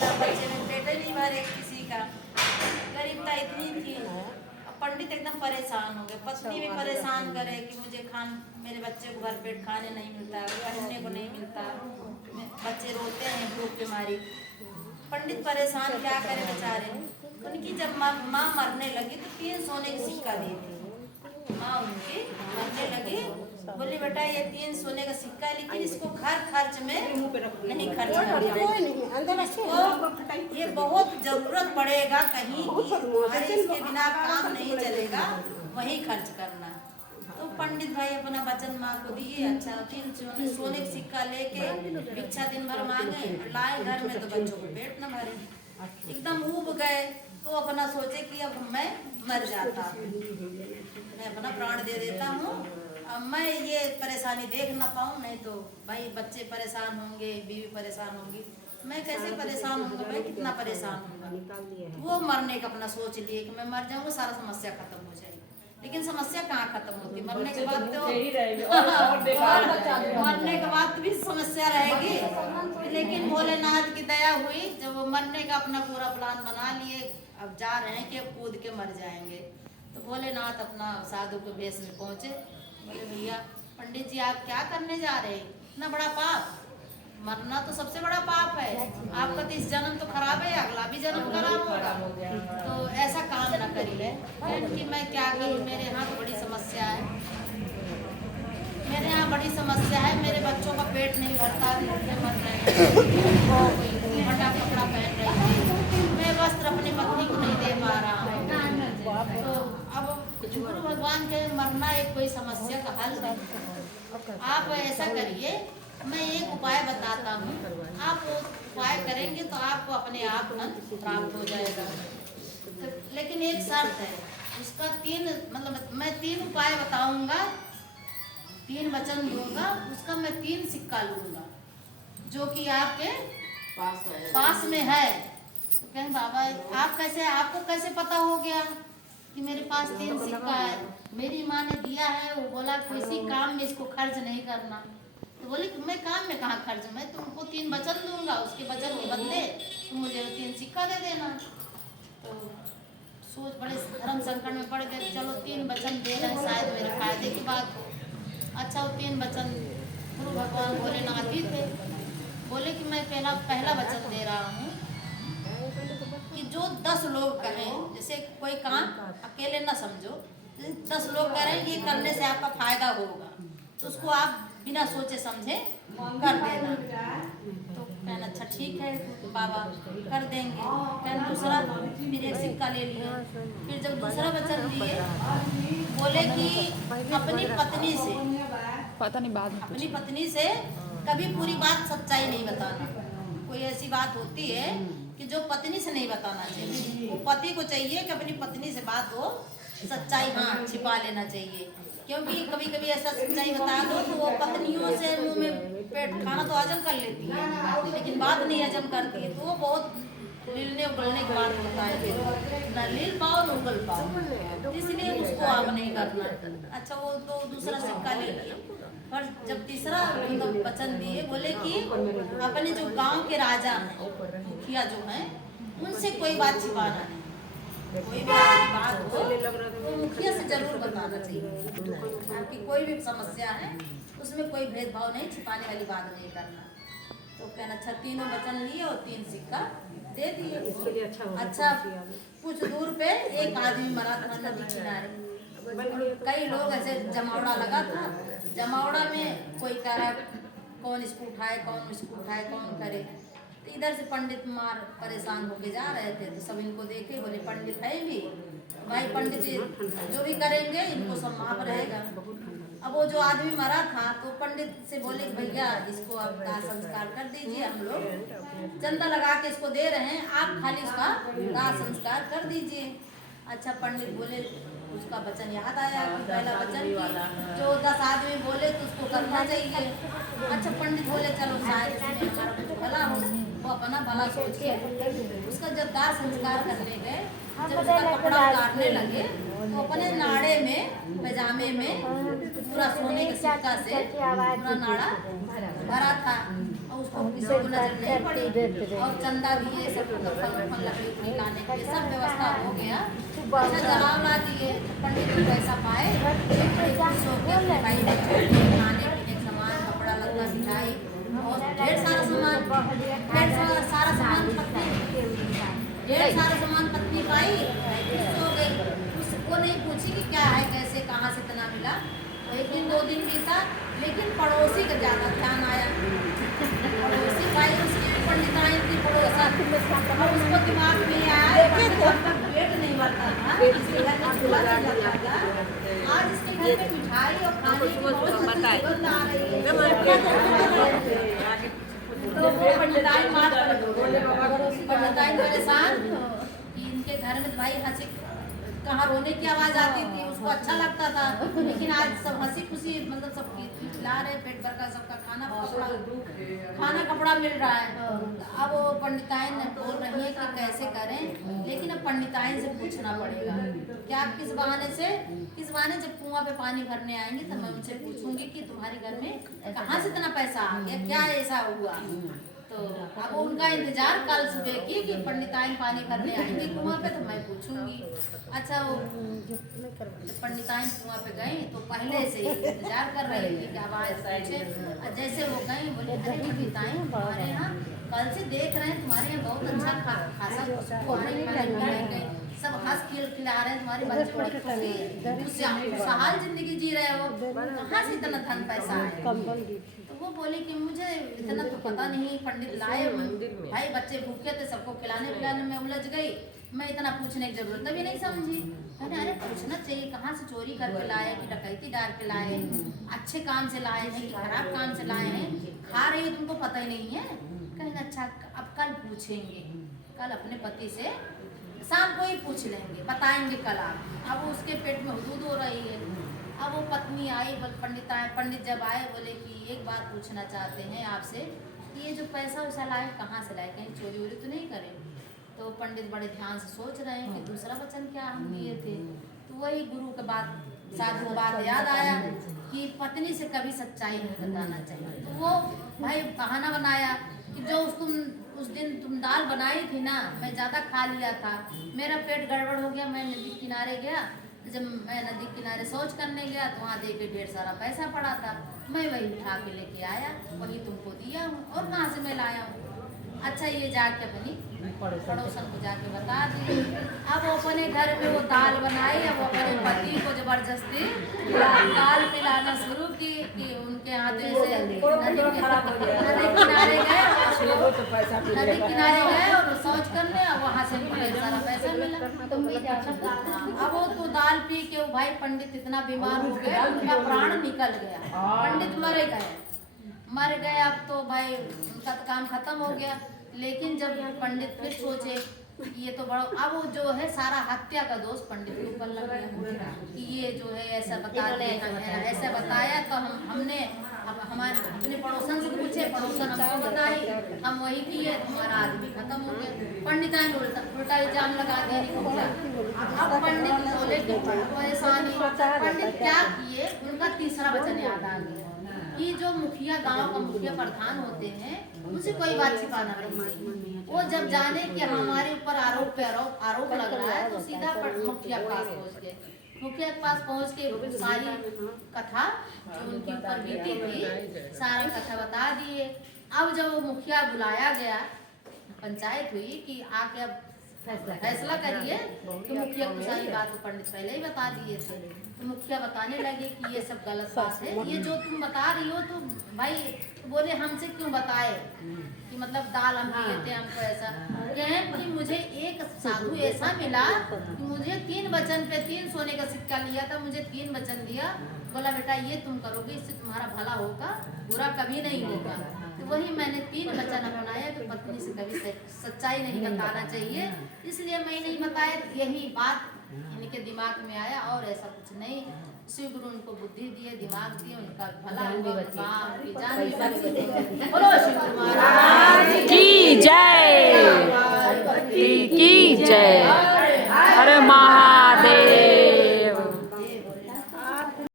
मिला, बच्चे में पेट ही नहीं भरे किसी का। गरीबता इतनी थी। अब पंडित एकदम परेशान हो गए, पत्नी भी परेशान करे कि मुझे मेरे बच्चे को भर पेट खाने नहीं मिलता, पहनने को नहीं मिलता, बच्चे रोते हैं भूख के मारी। पंडित परेशान, क्या करे बेचारे। उनकी जब माँ मरने लगी तो 3 सोने की सिक्का दी थी। माँ उनकी मरने लगी, बोली बेटा ये 3 सोने का सिक्का है, लेकिन इसको घर खर्च में नहीं खर्च करना, इसको ये बहुत जरूरत पड़ेगा कहीं की, इसके बिना काम नहीं चलेगा, वही खर्च करना। तो पंडित भाई अपना वचन माँ को दिए। अच्छा 3 सोने का सिक्का लेके भिक्षा दिन भर मांगे, लाए घर में तो बच्चों को पेट न भरे, एकदम ऊब गए। तो अपना सोचे कि अब मैं मर जाता हूँ, मैं अपना प्राण दे देता हूँ, अब मैं ये परेशानी देख ना पाऊँ, नहीं तो भाई बच्चे परेशान होंगे, बीवी परेशान होंगी, मैं कैसे परेशान होऊंगा, भाई कितना परेशान होऊंगा। वो मरने का अपना सोच लिए कि मैं मर जाऊंगा, सारा समस्या खत्म हो जाएगी। लेकिन समस्या कहाँ खत्म होती, मरने के बाद तो मरने के बाद भी समस्या रहेगी। लेकिन भोलेनाथ की दया हुई, जब वो मरने का अपना पूरा प्लान बना लिए, अब जा रहे हैं कि अब कूद के मर जाएंगे। तो भोलेनाथ अपना साधु के भेष में पहुंचे, बोले भैया पंडित जी आप क्या करने जा रहे हैं, इतना बड़ा पाप, मरना तो सबसे बड़ा पाप है, आपका तो इस जन्म तो खराब है, अगला भी जन्म खराब होगा, तो ऐसा काम न करिए। कि मैं क्या करूँ, मेरे यहाँ तो बड़ी समस्या है, मेरे यहाँ बड़ी समस्या है, मेरे बच्चों का पेट नहीं भरता, भूखे मर रहे हैं, फटा कपड़ा पहन रही है, मैं वस्त्र अपनी पत्नी को नहीं दे पा रहा हूँ। तो अब गुरु भगवान के मरना एक कोई समस्या का हल नहीं। आप ऐसा करिए, मैं एक उपाय बताता हूँ, आप वो उपाय करेंगे तो आपको अपने आप धन प्राप्त हो जाएगा। तो लेकिन एक शर्त है, उसका 3 मतलब मैं 3 उपाय बताऊंगा, 3 वचन दूंगा, उसका मैं 3 सिक्का लूंगा जो कि आपके पास में है। तो कहें बाबा आप कैसे, आपको कैसे पता हो गया कि मेरे पास 3 सिक्का है? मेरी माँ ने दिया है, वो बोला किसी काम में इसको खर्च नहीं करना। तो बोले कि मैं काम में कहाँ खर्च, मैं तुमको 3 वचन दूंगा, उसके वचन के बदले तुम मुझे 3 सिक्का दे देना। तो सोच बड़े धर्म संकट में पड़ गए, चलो 3 वचन दे रहे हैं, शायद मेरे फायदे की बात हो। अच्छा वो 3 वचन गुरु भगवान भोलेनाथ ही थे। बोले कि मैं पहला वचन दे रहा हूँ कि जो 10 लोग कहें, जैसे कोई काम अकेले ना समझो, 10 लोग करें ये करने से आपका फायदा होगा, तो उसको आप बिना सोचे समझे कर देना। तो कहना अच्छा ठीक है बाबा कर देंगे। कहना दूसरा, फिर एक सिक्का ले लिया, फिर जब दूसरा वचन लिए बोले कि अपनी पत्नी से, पता नहीं बाद में अपनी पत्नी से कभी पूरी बात सच्चाई नहीं बताना। कोई ऐसी बात होती है कि जो पत्नी से नहीं बताना चाहिए, वो पति को चाहिए कि अपनी पत्नी से बात हो, सच्चाई हाँ छिपा लेना चाहिए। क्योंकि कभी कभी ऐसा सच्चाई बता दो तो वो पत्नियों से मुंह में पेट खाना तो हजम कर लेती है, लेकिन बात नहीं हजम करती है, तो वो बहुत लीलने उगलने की बात होता है, न लील पाओ न उगल पाओ, इसलिए उसको आप नहीं करना। अच्छा वो तो दूसरा सिक्का ले लिए, और जब तीसरा वचन दिए बोले कि अपने जो गांव के राजा हैं, मुखिया जो हैं, उनसे कोई बात छिपाना नहीं, कोई भी आपकी बात हो तो मुखिया से जरूर बताना चाहिए। आपकी कोई भी समस्या है उसमें कोई भेदभाव नहीं, छिपाने वाली बात नहीं करना। तो कहना अच्छा 3 वचन लिए और 3 सिक्का दे दिए। अच्छा कुछ दूर पे एक आदमी मरा था नदी किनारे, कई लोग ऐसे जमावड़ा लगा था, जमावड़ा में कोई कह रहा कौन इसको उठाए, कौन इसको उठाए, कौन करे। तो इधर से पंडित मार परेशान होके जा रहे थे, तो सब इनको देखे बोले पंडित है भी भाई, पंडित जी जो भी करेंगे इनको सब माफ रहेगा। अब वो जो आदमी मरा था तो पंडित से बोले भैया इसको आप दाह संस्कार कर दीजिए, हम लोग चंदा लगा के इसको दे रहे हैं, आप खाली उसका दाह संस्कार कर दीजिए। अच्छा पंडित बोले, उसका वचन याद आया कि पहला वचन की जो 10 आदमी बोले तो उसको करना चाहिए। अच्छा पंडित बोले चलो शायद इसमें हमारा कुछ भला हो, वो अपना भला सोच के उसका जब दाह संस्कार करने गए, जब उसका कपड़ा उतारने लगे तो अपने नाड़े में पैजामे में पूरा सोने के सिक्का से पूरा नाड़ा भरा था, और उसको किसी को नजर नहीं पड़ी और चंदा दिए सब फल लकड़ी लाने के लिए सब व्यवस्था हो गया। अच्छा जवाब ला दिए, पंडित जी पैसा पाए, बड़े खुश हो के अपने भाई बच्चों के खाने पीने का सामान, कपड़ा लत्ता, मिठाई और ढेर सारा सामान पत्नी पाई, खुश हो गई। उसको नहीं पूछी कि क्या है, कैसे, कहाँ से इतना मिला। एक दिन 2 दिन बीता, लेकिन पड़ोसी का ज़्यादा ध्यान आया। पड़ोसी भाई उसकी भी पंडिताई थी पड़ोसा, और उसको दिमाग में आया जब तक पेट नहीं भरता था, इसके घर में चूल्हा नहीं जलता था, आज इसके घर में मिठाई और खाने की बहुत अच्छी सुगंध आ रही है। तो वो पंडिताई परेशान कि इनके घर में भाई हंसी, कहाँ रोने की आवाज आती थी, उसको अच्छा लगता था, लेकिन आज सब हंसी खुशी, मतलब सब खिला रहे, पेट भर का सबका खाना कपड़ा मिल रहा है। अब वो पंडिताइन बोल रही है कि कैसे करें, लेकिन अब पंडिताइन से पूछना पड़ेगा क्या, किस बहाने जब कुआं पे पानी भरने आएंगे तो मैं उनसे पूछूंगी कि तुम्हारे घर में कहाँ से इतना पैसा आ गया, क्या ऐसा हुआ। तो अब उनका इंतजार कल सुबह की कि पंडिताइन पानी भरने आएंगे कुआं पे, तो मैं पूछूंगी। अच्छा वो पंडिताइन कुआं पे गई तो पहले से ही इंतजार कर रही थी कि आवाज पूछे। जैसे वो गई बोले, अरे पंडिताइन हमारे यहाँ कल से देख रहे हैं तुम्हारे यहाँ बहुत अच्छा खासा सब हंस खेल खिला रहे हैं, तुम्हारे बच्चे बड़ी खुशहाल जिंदगी जी रहे हो, कहाँ से इतना धन पैसा है। तो वो बोले कि मुझे इतना तो पता नहीं, पंडित लाए भाई, बच्चे भूखे थे, सबको खिलाने पिलाने में उलझ गई, मैं इतना पूछने की जरूरत भी नहीं समझी। मैंने अरे पूछना चाहिए, कहाँ से चोरी करके लाए कि डकैती डाल के लाए, अच्छे काम से लाए हैं कि खराब काम से लाए हैं, खा रही हो तुमको पता ही नहीं है। कहीं अच्छा अब कल पूछेंगे, कल अपने पति से शाम को ही पूछ लेंगे, बताएंगे कल आप। अब उसके पेट में हुदूद हो रही है। अब वो पत्नी आई, पंडित जब आए बोले कि एक बात पूछना चाहते हैं आपसे कि ये जो पैसा वैसा लाए कहाँ से लाए, कहीं चोरी वोरी तो नहीं करे। तो पंडित बड़े ध्यान से सोच रहे हैं कि दूसरा वचन क्या हम दिए थे। तो वही गुरु के साधु बात याद आया कि पत्नी से कभी सच्चाई नहीं बताना चाहिए। तो वो भाई बहाना बनाया कि जो उस दिन तुम दाल बनाई थी ना, मैं ज़्यादा खा लिया था, मेरा पेट गड़बड़ हो गया, मैं नदी किनारे गया, जब मैं नदी किनारे शौच करने गया तो वहाँ देख के ढेर सारा पैसा पड़ा था, मैं वही उठा के लेके आया, वही तुमको दिया हूँ, और कहाँ से मैं लाया हूँ। अच्छा ये जाके अपनी पड़ोसन को जाके बता दी। अब वो अपने घर में वो दाल बनाई, अब वो अपने पति को जबरदस्ती दाल पिलाना शुरू की कि उनके हाथ से नदी किनारे गए और शौच करने, और वहाँ से ढेर सारा पैसा मिला। अब वो तो दाल पी के वो भाई पंडित इतना बीमार हो गया, उनका प्राण निकल गया, पंडित मर गए। अब तो भाई उनका तो काम खत्म हो गया। लेकिन जब पंडित फिर सोचे ये तो बड़ा, अब वो जो है सारा हत्या का दोष पंडित के ऊपर लग गया कि ये जो है ऐसा ऐसा बताया। तो हमने अब हमारे अपने पड़ोसन से पूछे, पड़ोसन हमको बताई, हम वही किए, हमारा आदमी खत्म हो गया। पंडिताइन उल्टा इल्जाम लगा दिया। अब पंडित बोले कि परेशानी, पंडित क्या किए, उनका तीसरा वचन याद आ गया कि जो मुखिया, गांव का मुखिया प्रधान होते हैं, उनसे कोई बात छिपाना नहीं। वो जब जाने कि हमारे ऊपर आरोप लग रहा है, तो सीधा मुखिया के पास पहुंच गए। मुखिया के पास पहुंच के सारी कथा जो उनके ऊपर बीती थी, सारा कथा बता दिए। अब जब वो मुखिया बुलाया गया, पंचायत हुई कि आके अब फैसला करिए, तो मुखिया को सारी बात पंडित पहले ही बता दिए थे। तो मुखिया बताने लगे कि ये सब गलत बात है, ये जो तुम बता रही हो, तो भाई बोले हमसे क्यों बताए कि मतलब दाल हम दिए थे, हमको ऐसा कहें कि मुझे एक साधु ऐसा मिला कि मुझे 3 वचन पे 3 सोने का सिक्का लिया था, मुझे 3 वचन दिया, बोला बेटा ये तुम करोगे, इससे तुम्हारा भला होगा, बुरा कभी नहीं होगा। तो वही मैंने 3 वचन अपनाया कि पत्नी से कभी सच्चाई नहीं बताना चाहिए, इसलिए मैं नहीं बताया। यही बात इनके दिमाग में आया और ऐसा कुछ नहीं। शिव गुरु उनको बुद्धि दिए, दिमाग दिए, उनका भला बोलो शिव महाराज की जय, की जय। हर महा